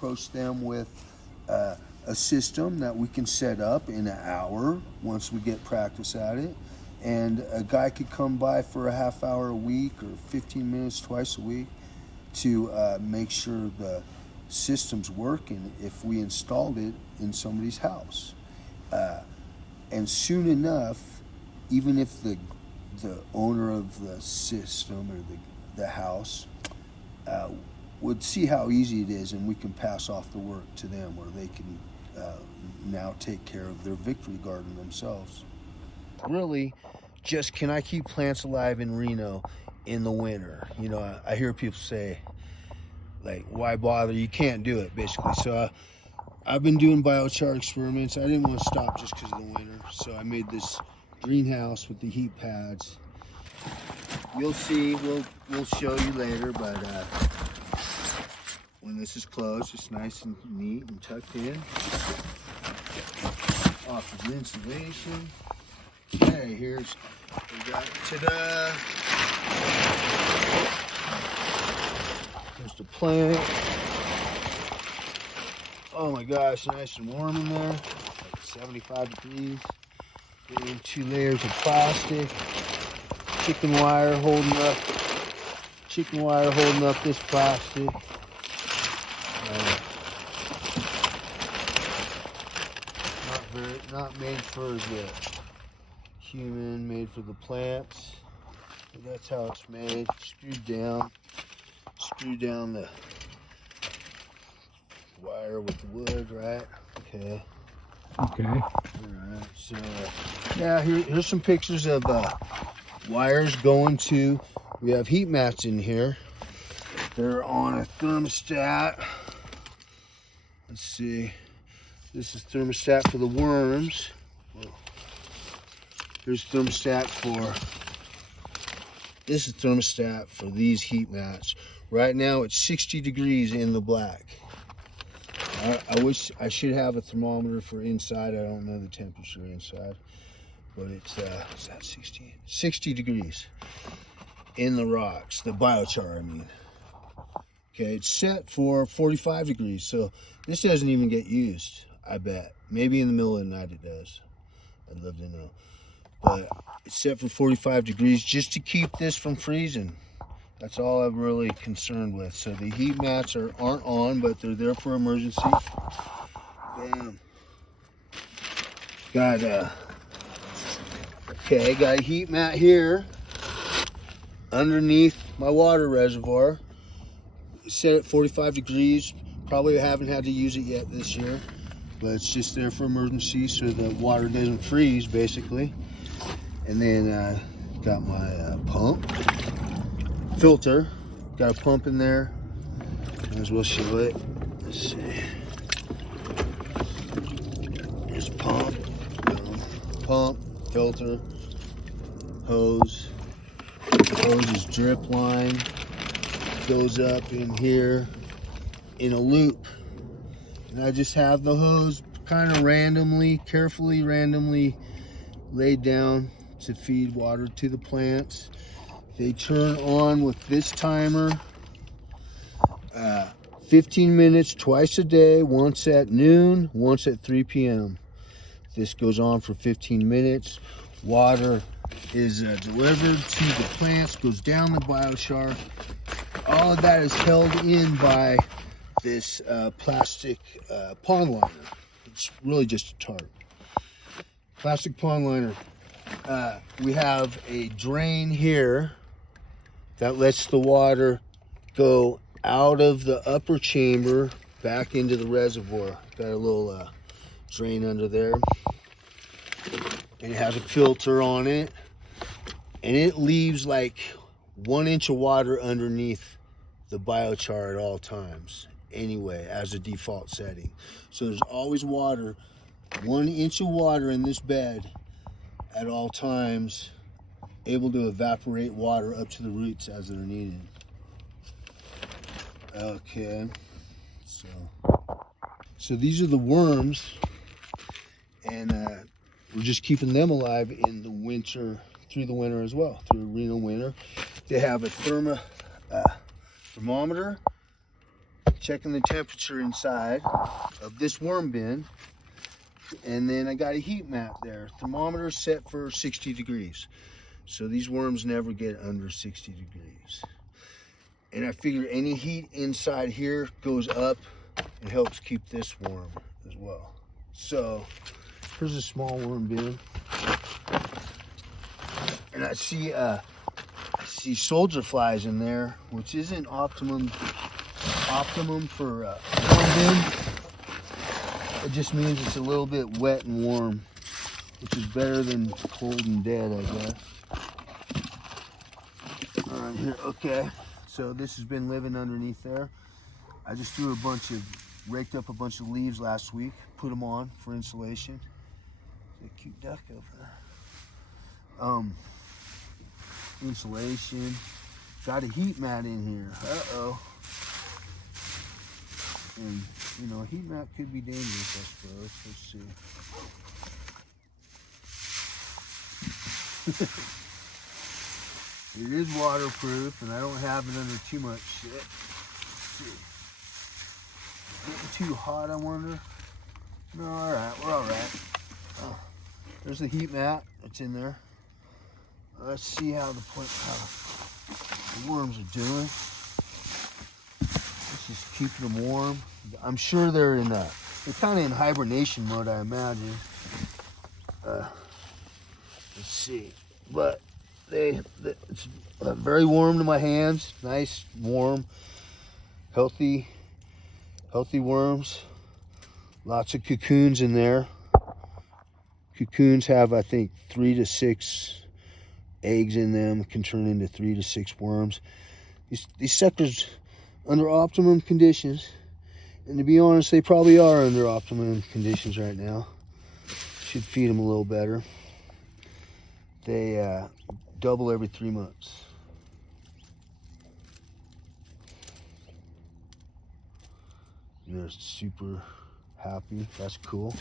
approach them with a system that we can set up in an hour once we get practice at it. And a guy could come by for a half hour a week or 15 minutes twice a week to make sure the system's working if we installed it in somebody's house. And soon enough, even if the owner of the system or the house would see how easy it is, and we can pass off the work to them where they can now take care of their victory garden themselves. Really, just can I keep plants alive in Reno in the winter? You know, I hear people say, like, why bother? You can't do it, basically. So I've been doing biochar experiments. I didn't want to stop just because of the winter. So I made this greenhouse with the heat pads. You'll see, we'll show you later, but when this is closed, it's nice and neat and tucked in. Offers insulation. Okay, here's, we got, ta-da! Here's the plant. Oh my gosh, nice and warm in there, like 75 degrees. And 2 layers of plastic. Chicken wire holding up this plastic. Not made for the human, made for the plants. And that's how it's made. Screw down the wire with the wood, right? Okay. Okay. Alright, so yeah, here's some pictures of wires going to, we have heat mats in here. They're on a thermostat. Let's see. This is thermostat for the worms. Here's thermostat for, this is thermostat for these heat mats. Right now it's 60 degrees in the black. I wish I should have a thermometer for inside. I don't know the temperature inside, but it's is that 60 degrees in the rocks, the biochar, I mean. Okay, it's set for 45 degrees, so this doesn't even get used, I bet. Maybe in the middle of the night it does. I'd love to know. But it's set for 45 degrees just to keep this from freezing. That's all I'm really concerned with. So the heat mats aren't on, but they're there for emergency. Bam. Got a heat mat here underneath my water reservoir. Set at 45 degrees. Probably haven't had to use it yet this year, but it's just there for emergency so the water doesn't freeze, basically. And then got my pump. Filter, got a pump in there. Might as well show it. Let's see. There's pump, filter, hose. The hose is drip line. Goes up in here in a loop. And I just have the hose kind of carefully randomly laid down to feed water to the plants. They turn on with this timer, 15 minutes twice a day, once at noon, once at 3 p.m. This goes on for 15 minutes. Water is delivered to the plants, goes down the biochar. All of that is held in by this plastic pond liner. It's really just a tarp. Plastic pond liner. We have a drain here that lets the water go out of the upper chamber back into the reservoir. Got a little drain under there. And it has a filter on it. And it leaves like 1 inch of water underneath the biochar at all times. Anyway, as a default setting. So there's always water, 1 inch of water in this bed at all times, able to evaporate water up to the roots as they're needed. Okay, so these are the worms, and we're just keeping them alive in the winter, through the winter as well, through Reno winter. They have a thermometer checking the temperature inside of this worm bin. And then I got a heat map there. Thermometer set for 60 degrees. So these worms never get under 60 degrees. And I figure any heat inside here goes up and helps keep this warm as well. So here's a small worm bin. And I see soldier flies in there, which isn't optimum for worm bin. It just means it's a little bit wet and warm, which is better than cold and dead, I guess. All right, here, okay. So this has been living underneath there. I just raked up a bunch of leaves last week, put them on for insulation. There's a cute duck over there. Insulation. Got a heat mat in here. Uh-oh. And, you know, a heat mat could be dangerous, I suppose. Let's see. It is waterproof, and I don't have it under too much shit. Let's see. Getting too hot, I wonder? No, all right, we're all right. Oh, there's the heat mat. It's in there. Let's see how the worms are doing. It's just keeping them warm. I'm sure they're kind of in hibernation mode, I imagine. Let's see, but it's very warm to my hands. Nice, warm, healthy worms. Lots of cocoons in there. Cocoons have, I think, 3 to 6 eggs in them. Can turn into 3 to 6 worms. These suckers under optimum conditions, and to be honest, they probably are under optimum conditions right now. Should feed them a little better. They double every 3 months. They're super happy. That's cool.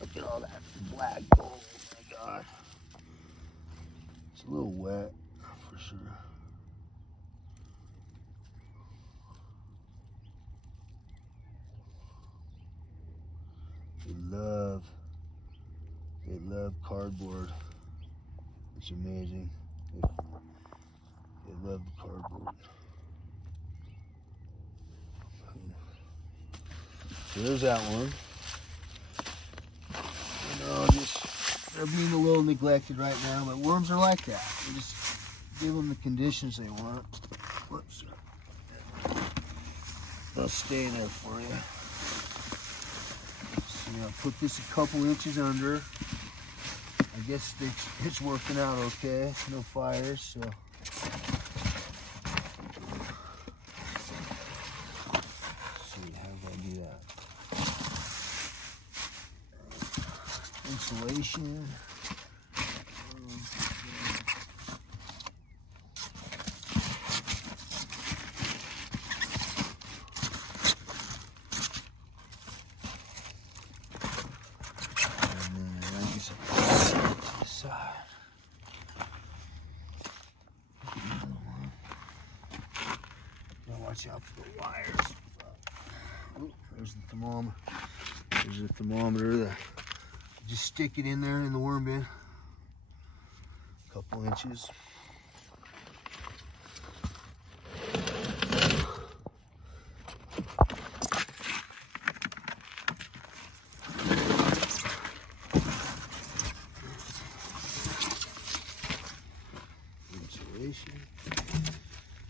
Look at all that black gold. Oh my God. It's a little wet for sure. They love cardboard. It's amazing. They love the cardboard. So there's that one. You know, they're being a little neglected right now, but worms are like that. You just give them the conditions they want. Whoops. They'll stay there for you. So I'll put this a couple inches under. I guess it's working out okay. No fires, so. Let's see, how do I do that? Insulation. Watch out for the wires. Oh, there's the thermometer. There's the thermometer. Just stick it in there in the worm bin. A couple inches. Insulation.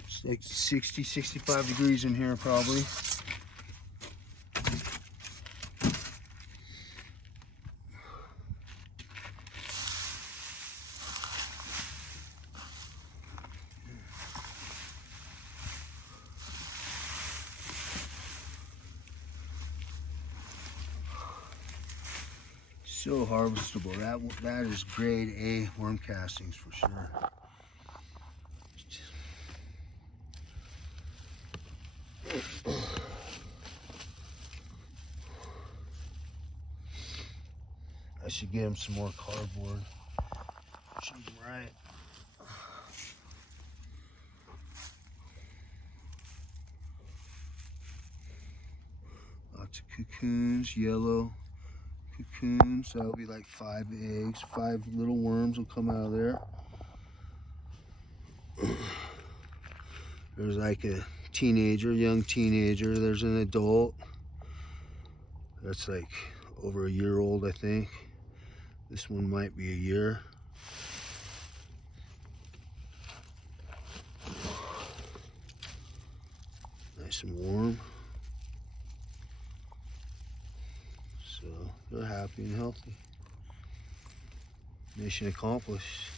It's like 60, 65 degrees in here probably. So harvestable. That is grade A worm castings for sure. I should get him some more cardboard. Should be right. Lots of cocoons, yellow cocoons. That'll be like 5 eggs. 5 little worms will come out of there. There's like a teenager, young teenager. There's an adult. That's like over a year old, I think. This one might be a year. Nice and warm. So they're happy and healthy. Mission accomplished.